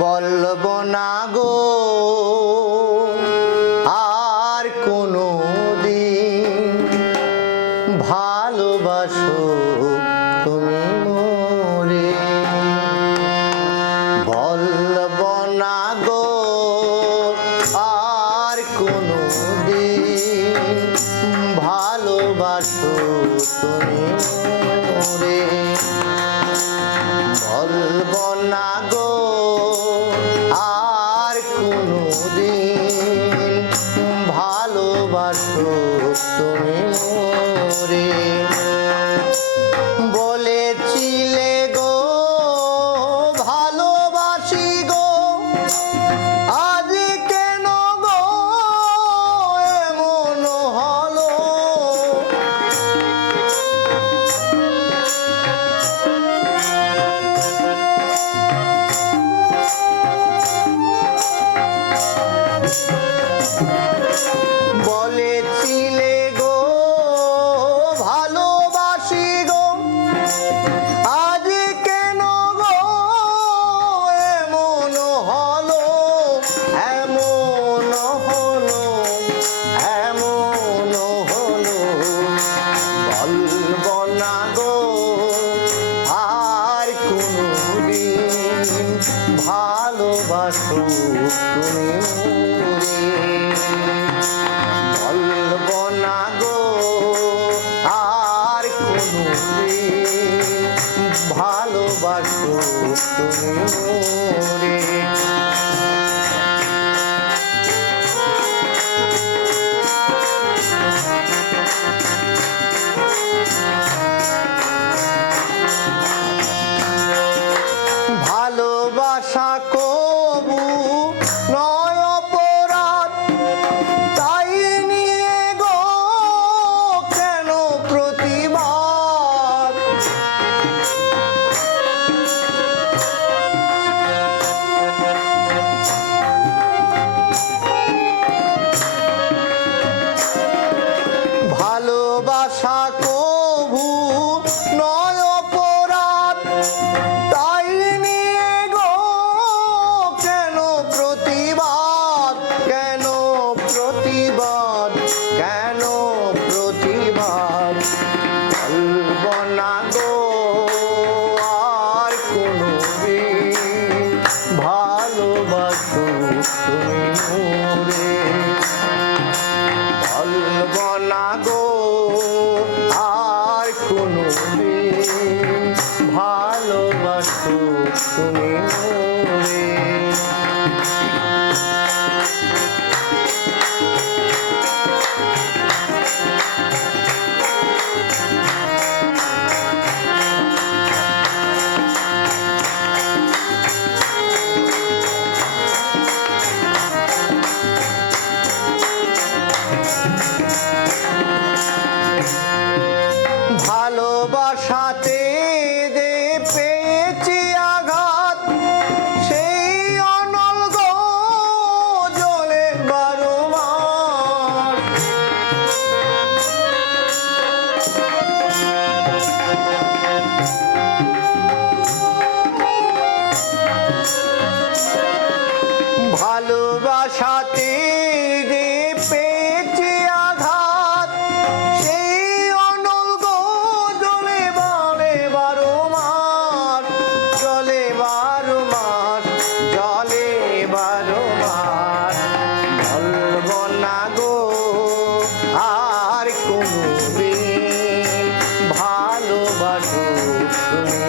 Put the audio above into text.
বলবো না গো আর কোনো দিন ভালোবাসো তুমি মোরে। বলবো না গো আর কোনো দিন ভালোবাসো তুমি মোরে। বলবো না গো আর কোনো দিন ভালোবাসো তুমি মোরে। বলেছিলে গো ভালোবাসি গো, আজ কেন গো এমন হলো। বলেছিলে গো ভালোবাসি গো, আজ কেন গো এমন হলো। এমন হলো, এমন হলো। বলবো না গো আর কোনো দিন ভালোবাসো তুমি মোরে। বলবো না গো আর কোনো দিন ভালোবাসো তুমি মোরে। ভালোবাসা কবু নয় অপরাধ, তাই নিয়ে গো কেন প্রতিবাদ। ভালোবাসা কবু নয় অপরাধ, তাই নিয়ে গো কেন প্রতিবাদ। কেন প্রতিবাদ, কেন প্রতিবাদ। বলবো না গো আর কোনো দিন ভালোবাসো তুমি মোরে। বলবো না গো আর কোনো দিন ভালোবাসো তুমি মোরে। ভালোবাসাতে যে পেয়েছি আঘাত, সেই অনল গো জ্বলে বারবার। ভালোবাসাতে যে পেয়েছি আঘাত, সেই অনল গো জ্বলে বারে 12 মাস, জ্বলে 12 মাস, জ্বলে 12 মাস। বলবো না গো আর কোনো দিন ভালোবাসো তুমি।